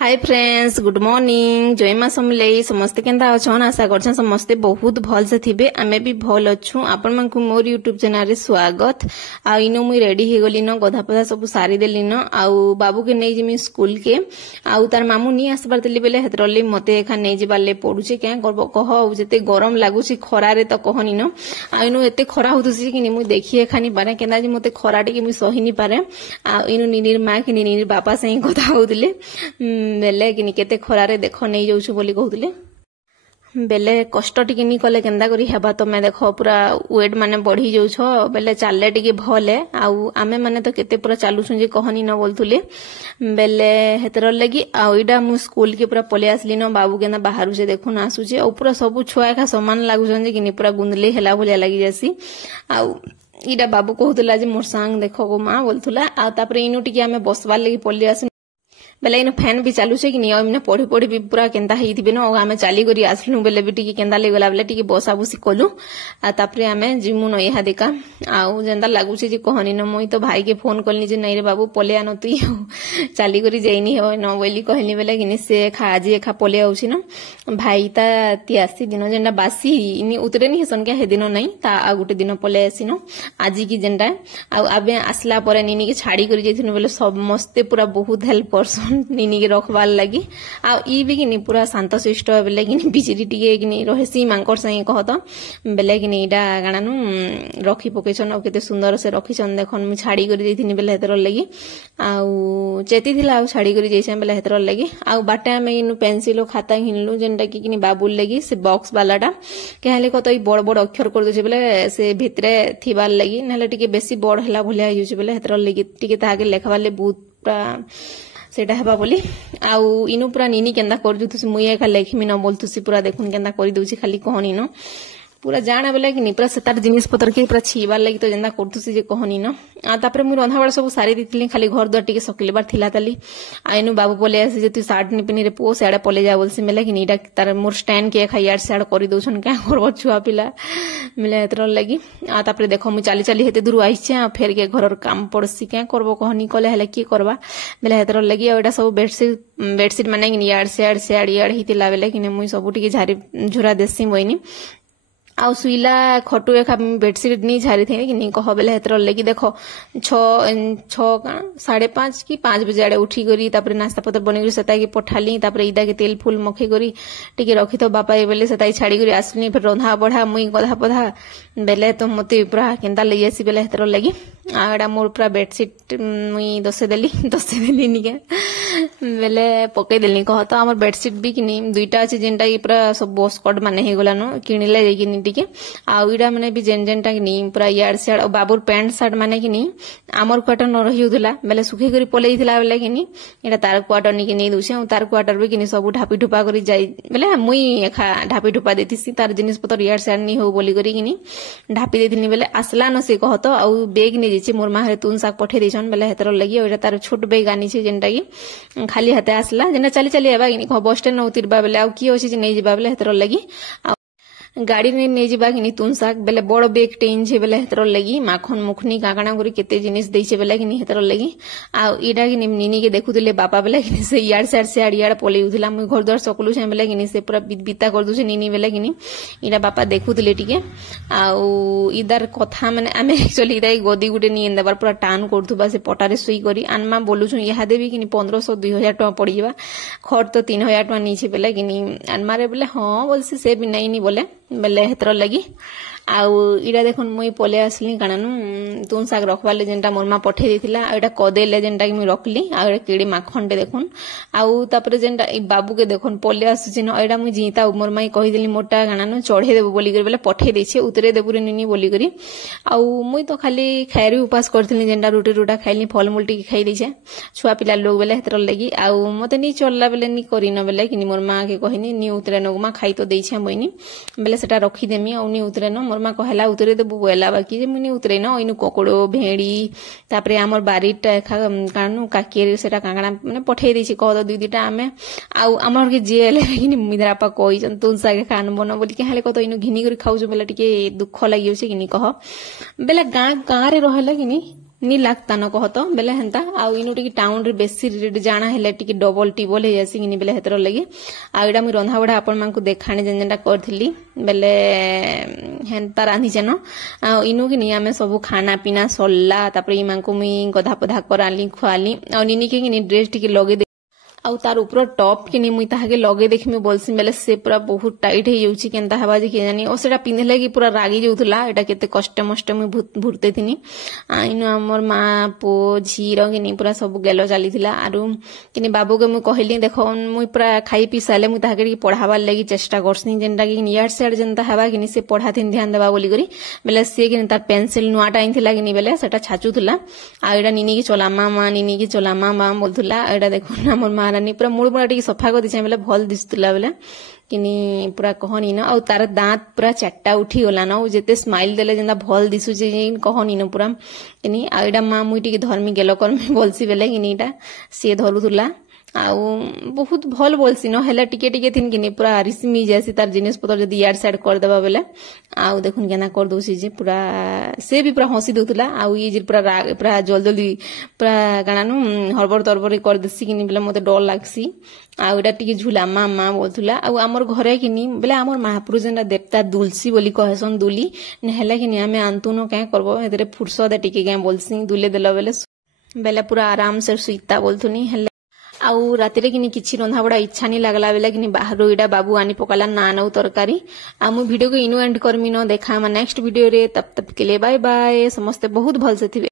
Hi friends, good morning. जय माँ समलेई। समस्ते केंता अछन? आशा करछन समस्ते बहुत भल से थिबे। आमे भी भल अछु। आपण मन को मोर यूट्यूब चैनल रे स्वागत। आ इनो मुई रेडी हे गली न, गधा पधा सब सारी देली न। आउ बाबू के नै जिमी स्कूल के। आउ तार मामू नी आसबार देली बेले हेतरली मते एखा नै जिबाले पडुचे क्या करबो कह। जते गरम लागुची खरा रे त कहनी न। आ इनो एते खरा होतुसी कि नि मुई देखि एखानी बारे केना जे मते खरा टे कि मुई सहिनी पारे। आ इनो निनिर मां कि निनिर बापा सही कथा होउदिले बेले कि केते खरारे देख नहीं जाऊछु बोली कहउतिले। बेले कष्ट टिके नी कले केंदा करी हेबा। तमे देखो पूरा वेट माने बढ़ी जाउछ। बेले चाले टिके भले। आउ आमे माने तो केते पूरा चालुछु जे कहनी न बोलथुले। बेले हेतर लगी आउ इडा मु स्कूल के पूरा पले आसली न। बाबू केना बाहरु से देखुन आसुचे। और पूरा सब छुआ का समान लागुछन जे कि पूरा गुंदले हेला भलिया लागि जासी। आउ इडा बाबू कहउतला जे मोर संग देखो गो मां बोलथुला। आ तापरे इनु टिके आमे बसवार लगी पले आसु। बेले इन फैन भी चालू छे कि नहीं इमने पढ़ी पढ़ी भी पूरा केंता हिथिबे न। आमे चाली करी आसलु बेले भी टिके केंदा ले गला बेले टिके बसा बुसी कलु। आ तापरे आमे जिमु न यहा देखा। आउ जेंदा लागु छे जे कहनी न। मोई तो भाई के फोन कलनी जे नहीं रे बाबू पले आनो तुई चाली करी जाइनी हो न बोली कहनी बेले कि से खा आज खा पले आउछि न। भाई ता ती आसी दिन जेंदा बासी इनी उतरे नि हसन के हे दिन नहीं ता आ गुटे दिन पले आसी न आज की जेंदा। आउ आबे आसला परे निनी के छाड़ी करी जैथिनु बेले समस्ते पूरा बहुत हेल्प करसन निनी के रखवार लगी। आ ई भी कि पूरा शांत शिष्ट बेले कि बिचरी टिके कि रहेसी मांकर सही कहत बेले कि इटा गाणानु रखी पकेछन। और केते सुंदर से रखिछन देखन। मु छाड़ी करी देथिनी बेले हेतर लगी। आउ चेती थिला आउ छाड़ी करी जैसे बेले हेतर लगी। आउ बाटे आमे इनु पेंसिल खाता हिनलु जेंटा कि बाबुल लगी से बॉक्स वालाटा केहले कत बड़ बड़ अक्षर कर दोछे बेले से भितरे थिबार लगी। नले टिके बेसी बड़ हला भलिया हिजुचे बेले हेतर लगी टिके तागे लेखबार ले बहुत सेटा हेबा बोली। आउ इनु पूरा निनी केंदा कर जुथुसी मुई एका लेखिमी न बोलथुसी पूरा देखुन केंदा करि दउची खाली कहनी न। पूरा जाना बेला कि पूरा से तार जिनिस पतर के पूरा छीबार लगी तो जेंदा करथुसी जे कहनी न। आ तापरे मुई रंधा बड़ सब सारी दिथिली खाली घर द्वार टिके सकिलेबार थिला ताली। आ इनु बाबू बोले आसी जे तू सार्ट नि पिनी रे पो सेडा पले जा बोलसी मेला कि नीडा तार मोर स्टैंड के खाइयार सेड करि दउछन का करबो छुआ पिला मिले एतर लगी। आ तापरे देखो मु चाली चाली हेते दूर आइछे। आ फेर के घरर काम पड़सी क्या करबो कहनी कले हले की करबा बेले हेतर लगी। आ एटा सब बेडशीट माने कि यार सेड यार हितिला बेले कि मुई सब टिके झारी झुरा देसी मोइनी। आउ सुईला खटु एखा बेडशीट नी झारी थे कि नहीं कह बेले हेतर लगी देखो 5:30 कि 5 बजे आड़े उठी करी तापरे नास्ता पत्र बने करी सताई के पठाली। तापरे इदा के तेल फूल मखे करी टिके रखी तो बापा ए बेले सताई छाड़ी करी आसनी। फिर रंधा बढ़ा मुई गधा पधा बेले तो मते पूरा केंदा लई आसी बेले हेतर लगी। आ एडा मोर पूरा बेडशीट मुई दसे देली निके बेले पके देली कह। तो हमर बेडशीट भी कि नहीं दुईटा अछि जेंटा कि पूरा सब बॉस कट माने हे गला न किनिले जाई कि टिके। आउ इडा माने भी जेनटा कि नहीं पूरा यार सेड। और बाबूर पैंट शर्ट माने कि नहीं आमर क्वार्टर न रही होतला बेले सुखी करी पलेई थिला बेले कि नहीं एटा तार क्वार्टर नि कि नहीं दोछे। और तार क्वार्टर भी कि नहीं सब ढापी ढुपा करी जाई बेले मुई एखा ढापी ढुपा देतिसी तार जिनिस पतर यार सेड नि हो बोली करी कि नहीं ढापी देथिनी बेले आसला न से कहत। आउ बेग नि जेछि मोर माहरे तुन साक पठे देछन बेले हेतर लगी। और एटा तार छोट बेग आनी छे जेनटा कि खाली हाथे आसला जेना चाली चाली आबा कि नहीं कह बस स्टैंड न उतरबा बेले आउ की होछि जे नहीं जिबा बेले हेतर लगी। गाड़ी नहीं जीवा कि तुन साक बेले बड़ बेग टेन छे बेले हेतर लगी। माखन मुखनी काकाना करी केते जिनिस देछे बेले कि हेतर लगी। आ इडा कि निनी के देखुतिले बापा बेले कि से यार साइड से यार पले उथिला मुई घर द्वार सकलु छे बेले कि से पूरा बिता कर दुछे निनी बेले कि इडा बापा देखुतिले टिके। आउ इदार कथा माने आमे एक्चुअली इदा गदी गुटे नि एंदाबार पूरा टान करथुबा से पटारे सुई करी आनमा बोलु छु यहा देबी कि 1500-2000 टका पड़ी जाबा। खट तो 3000 टका नीचे बेले कि आनमा रे बेले हां बोलसी से भी नहीं बोले बेले हेतर लगी। आउ इडा देखुन मुई पले आसली कानानु तुन साग रखवाले जेंटा मोर मा पठे देथिला। एटा कदेले जेंटा कि मुई रखली। आ एटा केडी माखनटे देखुन। आउ तापरे जेंटा ई बाबू के देखुन पले आसुची न एटा मुई जीता मोर माई कहि देली मोटा कानानु चढ़े देबो बोली करी बेले पठे देछे उतरे देबुरे निनी बोली करी। आउ मुई तो खाली खैरी उपास करथिली जेंटा रोटी रोटा खाइली फलमूल टी खाइ देछे छुआ पिला लोग बेले हेतर लगी। आउ मते नी चलला बेले नी करी न बेले कि मोर मा के कहिनी नी उतरे नगमा खाइ तो देछे मोइनी बेले सेटा रखी देमी। आउ नी उतरे न मोर मा कहला उतरे देबु बोला बाकी जे मुनी उतरे न इनु कोकड़ो भेड़ी तापरे हमर बारीटा कानु काकेर सेटा कांगड़ा माने पठे देछि कह दुई दुईटा आमे। आउ हमर के जेल कि मिदरा पा कहि तुन सागे खान बन बोली के हाले कत इनु घिनी करी खाउ बेला टिके दुख लागियो से कि कह बेला गाँ रे रहला कि नी लागता न कहत बेले हेन्ता आउ इनु टिके टाउन रे बेसी रेट जाना हेले टिके डबल टिबल हे जासी किनी बेले हेतर लगे आ एडा मुई रंधा बढा आपन मानकु देखाणी जेनटा करथिली बेले हेन्ता रांधी जन आ इनु किनी आमे सब खाना पीना सल्ला तापर इ मानकु मुई गधा पधा कराली खुआली आ निनी के किनी ड्रेस टिके लगे आउ तार ऊपर टॉप किनी मुई ताहाके लगे देखिमि बोलसी बेले से पूरा बहुत टाइट हे जाउची केनता हवा जे के जानी ओ सेटा पिनले कि पूरा रागी जाउथला एटा केते कष्ट मष्ट मुई भुरते थिनी इनु हमर मां पो झीर किनी पूरा सब गेलो चालीथिला आरु किनी बाबू के मुई कहली देखो मुई पूरा खाई पी साले मुई ताहाके कि पढावा लागि चेष्टा करसनी जेनटा कि यार सेड जेनता हवा किनी से पढाथिन ध्यान देबा बोली करी बेले से किनी तार पेंसिल नुआ टाइन थिला किनी बेले सेटा छाचुथला आ एटा निनी की चला मामा निनी की चला मामा बोलथुला एटा देखो हमर मारानी पूरा मुड़ मुड़ा टिके सफा कर दिछे बेले भल दिसतुला बेले किनी पूरा कहनी न और तार दांत पूरा चारटा उठी गला न जेते स्माइल देले जेंदा भल दिसु जे कहनी न पूरा किनी आ एडा मां मुई टिके धर्मी गेलो करमी बोलसी बेले किनी एटा से धरुथुला आउ बहुत भल बोलसी न हेला टिके टिके थिन किनी पूरा रिसमी जैसी तार जिनिस पतर जदी यार साइड कर देबा बेले आउ देखुन केना कर दोसी जे पूरा से भी पूरा हंसी दोतला आउ ये जे पूरा पूरा जल्दी पूरा कानानु हरबर तरबर कर देसी किनी बेले मते डर लागसी आउ एटा टिके झुला मामा बोलथुला आउ हमर घरे किनी बेले हमर महापुरु जेंदा देवता दुलसी बोली कहसन दुली नेहला किनी हमें आंतुनो काय करबो एतरे फुरसद टिके काय बोलसी दुले देला बेले बेले पूरा आराम से सुइता बोलथुनी आउ राति रे किनी किछि रंधा बड़ा इच्छा नहीं लागला बेला किनी बाहरो इडा बाबू आनी पकाला नान और तरकारी आ मु वीडियो को इनु एंड करमी न देखा नेक्स्ट वीडियो रे तब के लिए बाय बाय समस्त बहुत भल से थिबे।